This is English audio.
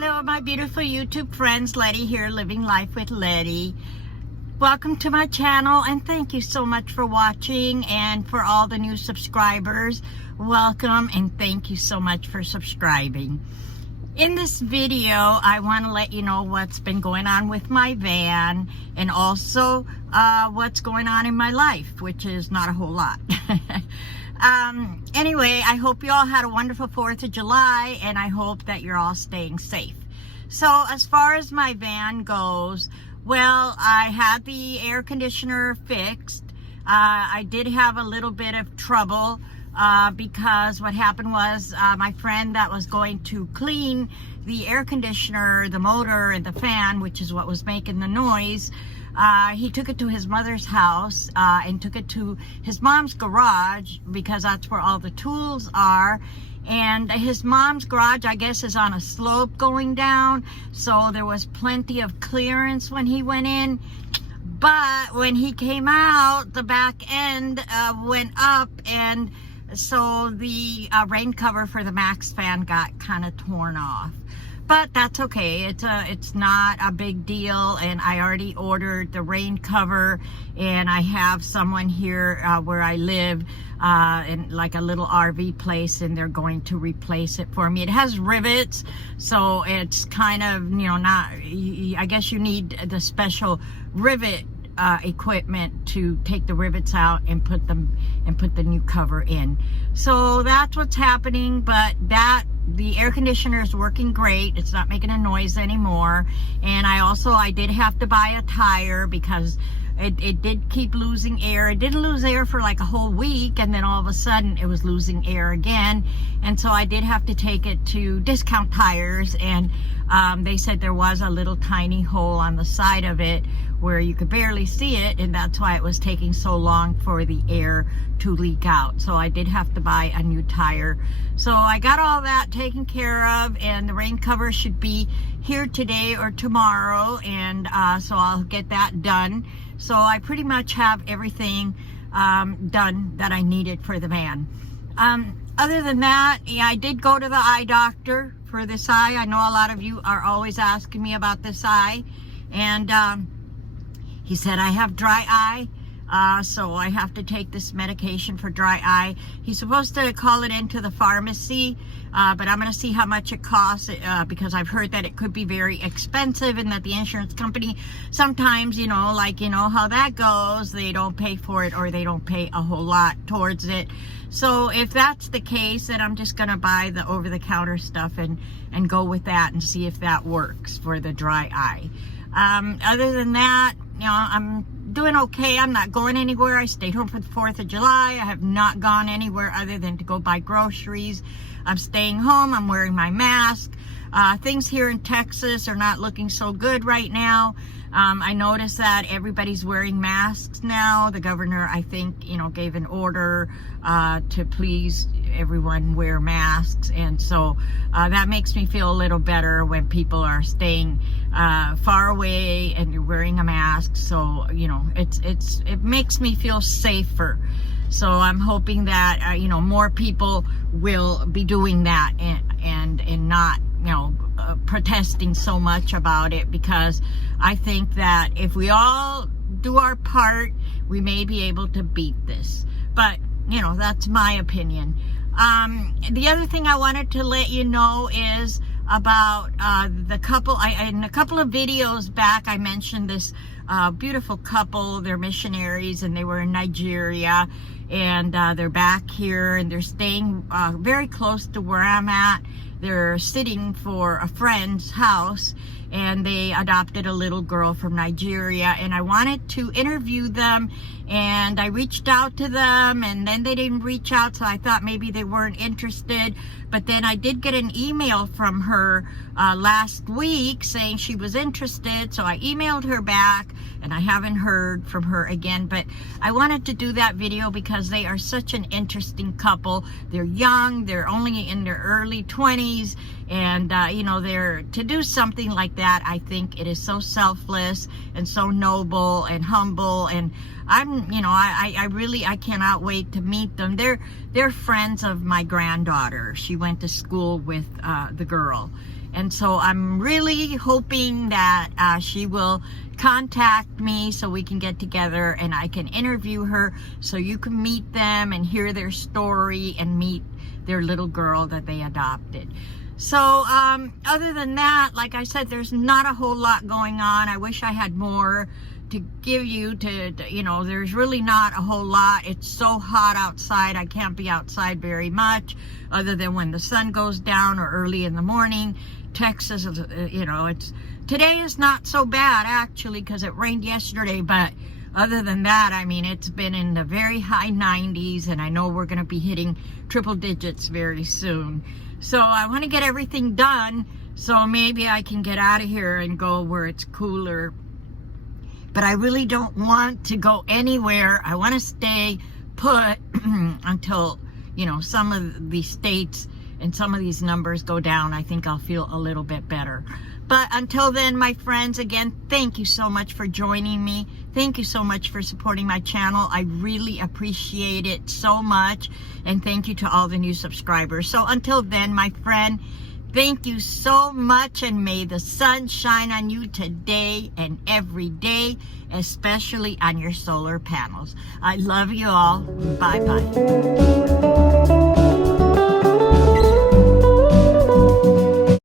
Hello, my beautiful YouTube friends. Letty here, Living Life with Letty. Welcome to my channel, and thank you so much for watching, and for all the new subscribers. Welcome, and thank you so much for subscribing. In this video, I want to let you know what's been going on with my van, and also what's going on in my life, which is not a whole lot. Anyway, I hope you all had a wonderful 4th of July, and I hope that you're all staying safe. So as far as my van goes, well, I had the air conditioner fixed. I did have a little bit of trouble because what happened was my friend that was going to clean the air conditioner, the motor, and the fan, which is what was making the noise, he took it to his mother's house and took it to his mom's garage because that's where all the tools are. And his mom's garage, I guess, is on a slope going down, so there was plenty of clearance when he went in. But when he came out, the back end went up, and so the rain cover for the Max fan got kind of torn off. But that's okay. It's not a big deal, and I already ordered the rain cover, and I have someone here where I live in like a little RV place, and they're going to replace it for me. It has rivets, so it's kind of, you know, not, I guess you need the special rivet equipment to take the rivets out and put the new cover in. So that's what's happening. But the air conditioner is working great. It's not making a noise anymore. And I did have to buy a tire because it did keep losing air. It didn't lose air for like a whole week, and then all of a sudden it was losing air again. And so I did have to take it to Discount Tires, and they said there was a little tiny hole on the side of it where you could barely see it, and that's why it was taking so long for the air to leak out. So I did have to buy a new tire. So I got all that taken care of, and the rain cover should be here today or tomorrow, and so I'll get that done. So I pretty much have everything done that I needed for the van. Other than that, yeah, I did go to the eye doctor for this eye. I know a lot of you are always asking me about this eye, and he said I have dry eye, so I have to take this medication for dry eye. He's supposed to call it into the pharmacy, but I'm going to see how much it costs, because I've heard that it could be very expensive, and that the insurance company sometimes, you know, like, you know how that goes, they don't pay for it, or they don't pay a whole lot towards it. So if that's the case, then I'm just going to buy the over-the-counter stuff and go with that and see if that works for the dry eye. Other than that, you know, I'm doing okay. I'm not going anywhere. I stayed home for the 4th of July. I have not gone anywhere other than to go buy groceries. I'm staying home. I'm wearing my mask. Things here in Texas are not looking so good right now. I noticed that everybody's wearing masks now. The governor, I think, you know, gave an order to please everyone wear masks, and so that makes me feel a little better when people are staying far away and you're wearing a mask. So, you know, it makes me feel safer. So I'm hoping that you know, more people will be doing that, and not, you know, protesting so much about it, because I think that if we all do our part, we may be able to beat this. But, you know, that's my opinion. The other thing I wanted to let you know is about the couple. In a couple of videos back, I mentioned this beautiful couple. They're missionaries, and they were in Nigeria, and they're back here, and they're staying very close to where I'm at. They're sitting for a friend's house, and they adopted a little girl from Nigeria, and I wanted to interview them, and I reached out to them, and then they didn't reach out, so I thought maybe they weren't interested. But then I did get an email from her last week saying she was interested, so I emailed her back, and I haven't heard from her again. But I wanted to do that video because they are such an interesting couple. They're young, they're only in their early 20s, and you know, to do something like that, I think it is so selfless and so noble and humble, and I cannot wait to meet them. They're friends of my granddaughter. She went to school with the girl, And so I'm really hoping that she will contact me so we can get together and I can interview her so you can meet them and hear their story and meet their little girl that they adopted. So other than that, like I said, there's not a whole lot going on. I wish I had more to give you to, you know, there's really not a whole lot. It's so hot outside. I can't be outside very much other than when the sun goes down or early in the morning. Texas is, you know, today is not so bad actually because it rained yesterday, but other than that, I mean, it's been in the very high 90s and I know we're going to be hitting triple digits very soon. So I want to get everything done so maybe I can get out of here and go where it's cooler. But I really don't want to go anywhere. I want to stay put until, you know, some of these states and some of these numbers go down. I think I'll feel a little bit better. But until then, my friends, again, thank you so much for joining me. Thank you so much for supporting my channel. I really appreciate it so much. And thank you to all the new subscribers. So until then, my friend, thank you so much, and may the sun shine on you today and every day, especially on your solar panels. I love you all. Bye-bye.